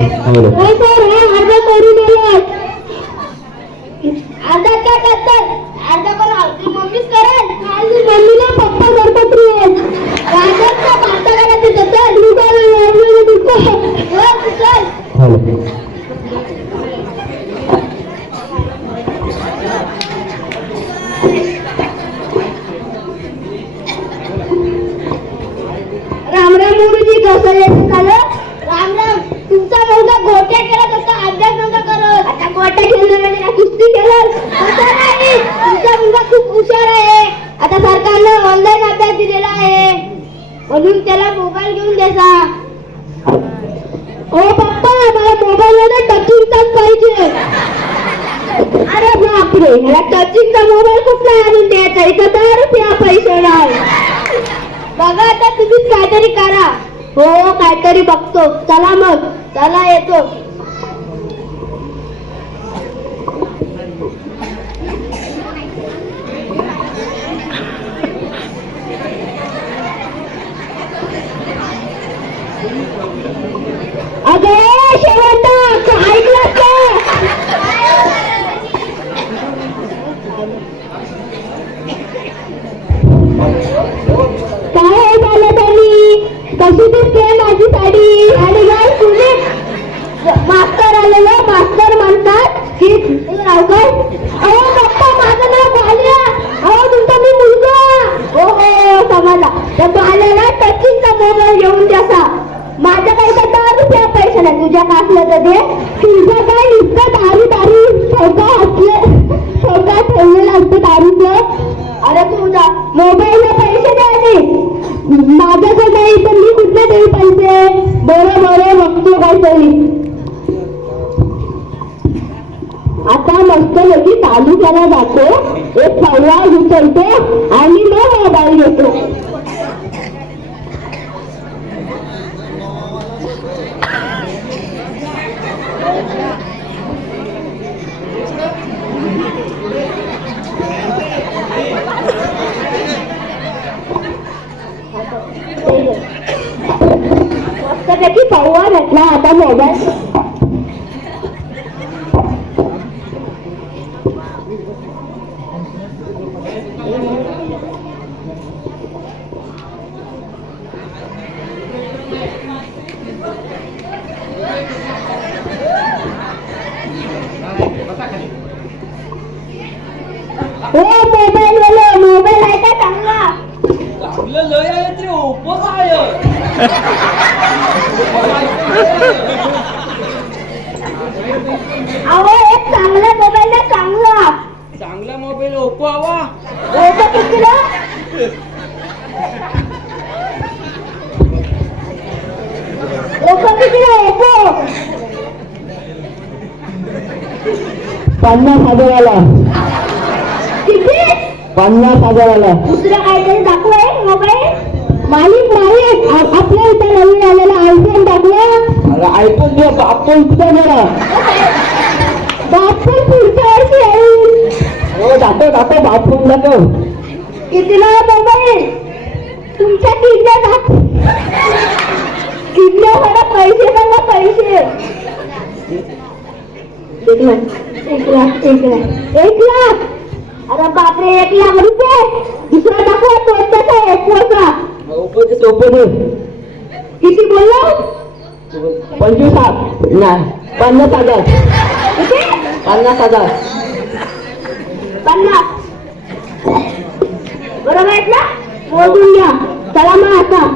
Hello hello hello hello म्हणून त्याला mobile घेऊन द्यायचा ओ पप्पा मला मोबाईल मध्ये टचिंगचाच पाहिजे. अरे बापरे मला टचिंगचा मोबाईल कुठला आणून द्यायचा? इथं दहा रुपया पैसे नाही. बघा आता तुम्हीच काहीतरी करा. हो काहीतरी बघतो. चला मग. चला येतो. तरी आता मस्त पैकी तालुक्याला जातो. एक फळवा उचलतो आणि मग मोबाईल घेतो मस्तपैकी फळवा घेतला आता मोबाईल हो मोबाईल वाले मोबाईल आहे का चांगला चांगलं लय आहे तरी ओप्पोच आहे अहो एक चांगला मोबाईल आहे चांगला. चांगला मोबाईल ओप्पो हवा ओपो कितीला? ओपो कितीला ओपो पन्नास हजाराला. किती? पन्नास हजाराला. दुसरं काहीतरी दाखवय मोबाईल मालिक मालिक आपल्या इथं नवीन आलेला. अरे आयफोन दे आपण कुठे गेला पुढच्या वर्षी येईल हो जातो जातो बाथरूम जातो कितीला आहे मोबाईल तुमच्या किडल्या दाख किडल्या मला पैसे सांगा पैसे एक लाख एक लाख एक लाख एक लाख अरे बापरे एक लाख रुपये दुसरा दाखवा कोणत्याचा एक ओपो दे ओपो किती बोललो? पंचवीस हजार नाही पन्नास हजार. पन्नास हजार. पन्नास. बरोबर आहेत ना? मोजून घ्या. चला मग आता.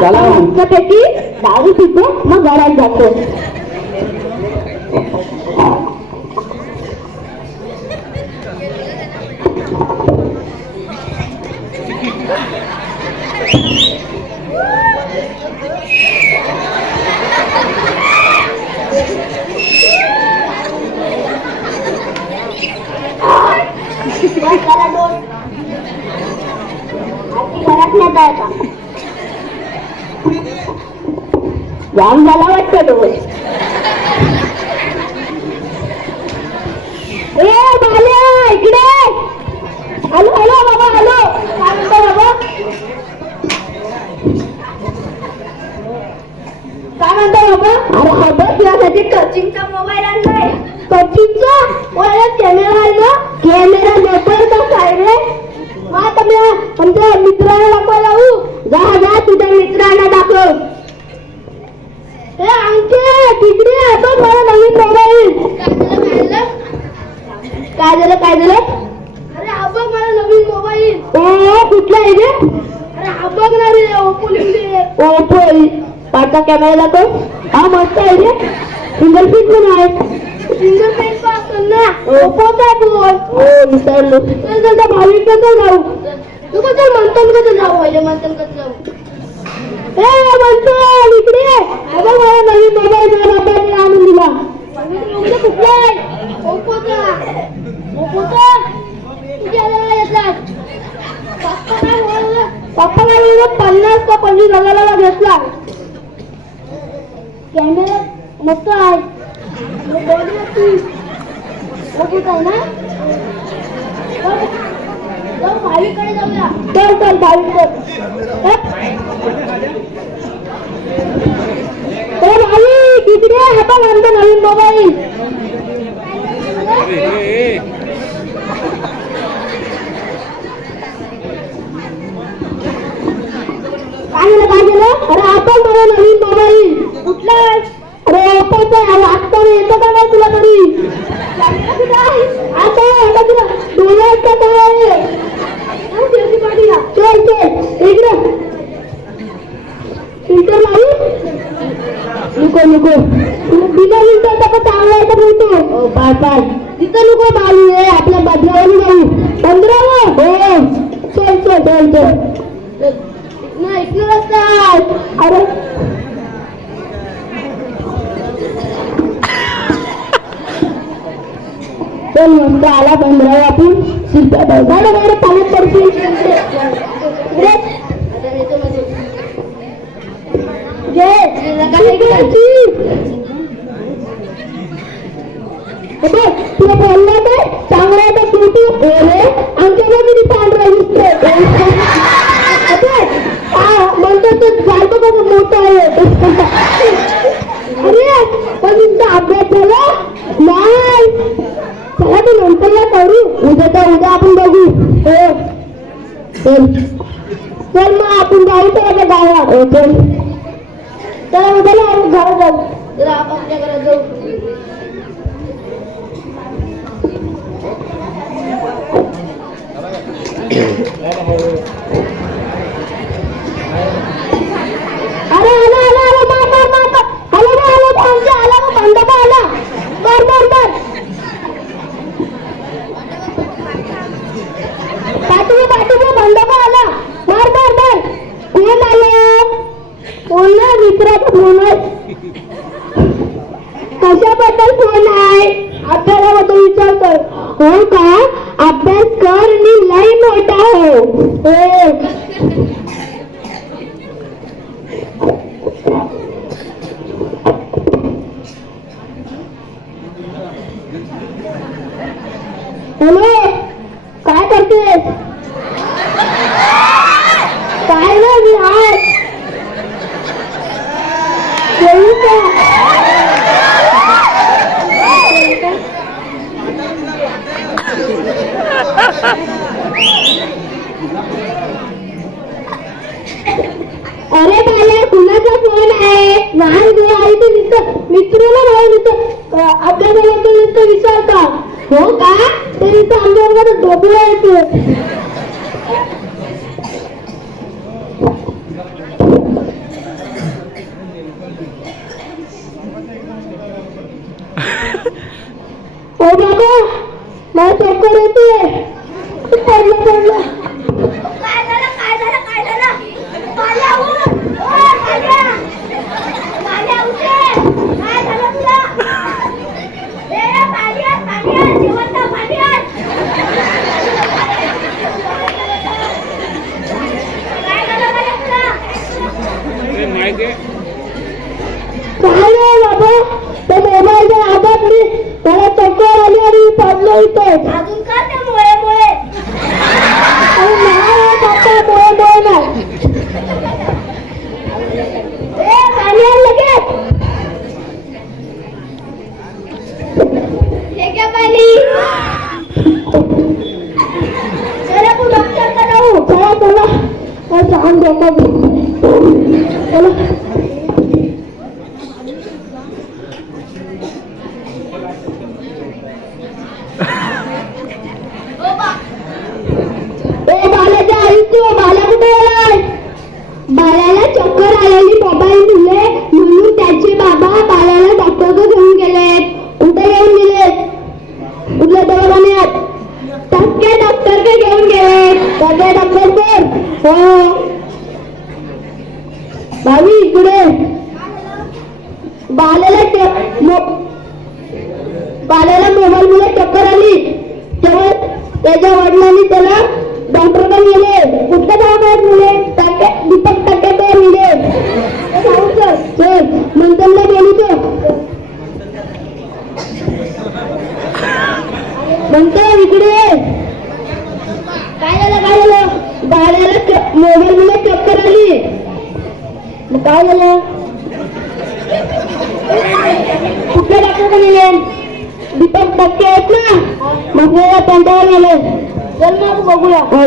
चला. मस्तपैकी दारू पितो मग घरात जातो बस चला दोन घरात नेता येता जाम झाला वाटतं तो ए बाल्या इकडे. हॅलो हॅलो बाबा हॅलो. काय म्हणतो बाबा? बाबा? अरे हा बस यासाठी टचिंगचा मोबाईल आणलाय. टचिंगचा मोबाईल कॅमेरा आहे ना कॅमेरा नेपर कसा आहे रे मग आता मी आमच्या मित्राला दाखवायला जाऊ जा जा तुझ्या मित्रांना दाखव ए अंके तिकडे आता मला नवीन मोबाईल काय झालं काय झालं अरे हा बघ मला नवीन मोबाईल ओ कुठला आहे रे अरे हा बघ ना रे ओप्पो ओप्पो पाचा कॅमेरा दाखव हा मस्त आहे रे. सिंगल पीस पण आहे. सिंगल पीस पण ना. ओप्पोचा फोन हो विसरलो. चल चल त्या भाविक कसं जाऊ? तू कसं मंथन कसं जाऊ? पहिले मंथन कसं जाऊ? ए मंथन इकडे ये. हे बघ मला नवीन मोबाईल माझ्या बाबांनी आणून दिला. मोबाईल कुठला आहे ओप्पोचा ओप्पोचा किती हजाराला घेतला पप्पा काय बोलला पन्नास का पंचवीस हजाराला घेतला. कॅमेरा मस्त आहे भावीकडे जाऊया चल चल भावी तिकडे हातात आणतो नवीन मोबाईल काय झालं अरे आपण मला अरे ओप्पोचा येतं का नाही तुला तरी आता आता तुला डोळे आहेत का काय चल इकडे. फिल्टर लावू बिना पण चांगला आहे तर बोलतो हो, पाय पाय तिथं नको बालू आहे आपल्या बदलावानी जाऊ. पंधरा हो. चल चल चल चल. नाही इकडे रस्ता अरे. चल मस्त आला पंधरावा आपण शिल्पा गाडे गाडे पाण्यात पडतील इकडे. घे काय घ्यायची अबे, तुला बोलला काय चांगला आहे का तू तू रे आमच्या किती पांढरा दिसतोय अबे, हा म्हणतो तो सारखं बघ मोठा आहे अरे पण तुमचा अभ्यास झाला नाही चला तू नंतर या करू उद्या तर उद्या आपण बघू हो. चल. मग आपण जाऊ तर आता गावात. हो चल. चला उद्याला आपण घरात जाऊ. जरा आपल्या घरात जाऊ. you. हो हो हॅलो काय करतेस काय नाही मी आहे जेवू का अरे बाला कुणाचा फोन आहे लहान मुलं आहे ते नुसतं मित्राला नाही नुसतं अं, अभ्यासाला तो नुसतं विचारता हो का ते नुसतं आमच्या वर्गात झोपला येते ओ बाबा मला Kaitin. Agung kata muwe-muwe. Ay, maaay, papa, muwe-muwe. Eh, kanya legit. Lega bali. Sana po doktor ka na ho. Kaya ito na. Kaya saan doon mo. पोटाला दिले म्हणून त्याचे बाबा बाळाला डॉक्टर घेऊन गेले कुठे घेऊन दिले कुठल्या दवाखान्यात. टक्के डॉक्टर डॉक्टरकडे घेऊन गेले टक्के डॉक्टर कर हो. भावी इकडे. टक्के आहेत ना? मग त्यांच्यावर गेले चल मग बघूया. हो,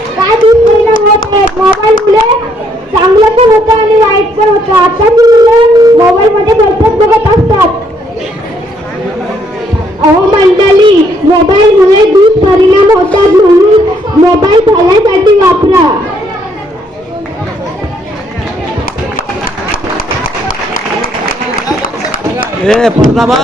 రే పడదామా?